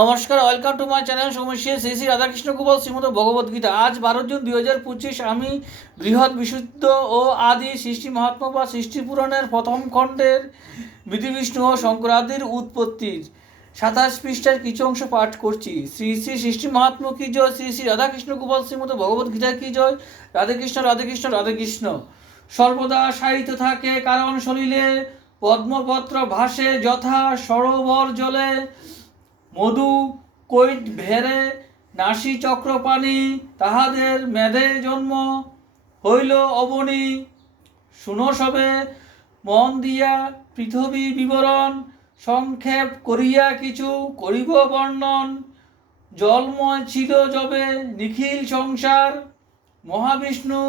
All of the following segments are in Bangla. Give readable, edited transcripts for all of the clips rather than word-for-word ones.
নমস্কার, ওয়েলকাম টু মাই চ্যানেল সমস্যা শ্রী শ্রী রাধাকৃষ্ণ গোপাল শ্রীমদ ভগবদ্গীতা। আজ 12 জুন 2025। আমি বৃহৎ বিশুদ্ধ ও আদি সৃষ্টি মহাত্মা বা সৃষ্টি পুরাণের প্রথম খণ্ডের বিধি বিষ্ণু ও শঙ্করাদির উৎপত্তির 27 পৃষ্ঠার কিছু অংশ পাঠ করছি। শ্রী শ্রী সৃষ্টি মহাত্মা কি জয়, শ্রী শ্রী রাধাকৃষ্ণ গোপাল শ্রীমদ ভগবদ্গীতা কি জয়। রাধেকৃষ্ণ রাধেকৃষ্ণ রাধেকৃষ্ণ। সর্বদা সাহিত্য থাকে কারণ শরীরে পদ্মপত্র ভাসে যথা সরোবর জলে, মধু কৈট ভেরে নাসি চক্রপাণি, তাহাদের মেধে জন্ম হইল অবনী। শুনো সবে মন দিয়া পৃথিবী বিবরণ, সংক্ষেপ করিয়া কিছু করিব বর্ণন। জলময় ছিল যবে নিখিল সংসার, মহাবিষ্ণু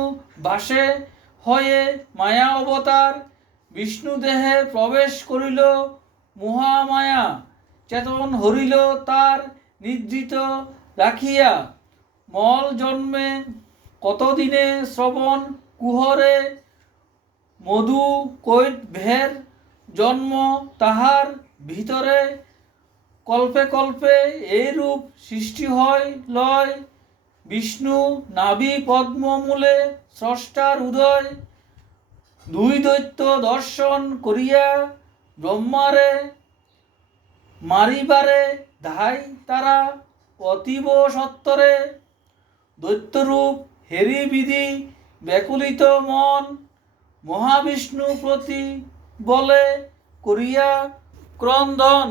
বাসে হয়ে মায়া অবতার। বিষ্ণু দেহে প্রবেশ করিল মহামায়া, চেতন হরিল তার নিদ্রিত রাখিয়া। মল জন্মে কতদিনে শ্রবণ কুহরে, মধু কৈট ভের জন্ম তাহার ভিতরে। কল্পে কল্পে এইরূপ সৃষ্টি হয় লয়, বিষ্ণু নাভি পদ্মমূলে স্রষ্টার উদয়। দুই দৈত্য দর্শন করিয়া ব্রহ্মারে, মারিবারে ধাই তারা অতীব সত্তরে। দৈত্যরূপ হেরি বিধি ব্যাকুলিত মন, মহাবিষ্ণু প্রতি বলে করিয়া ক্রন্দন।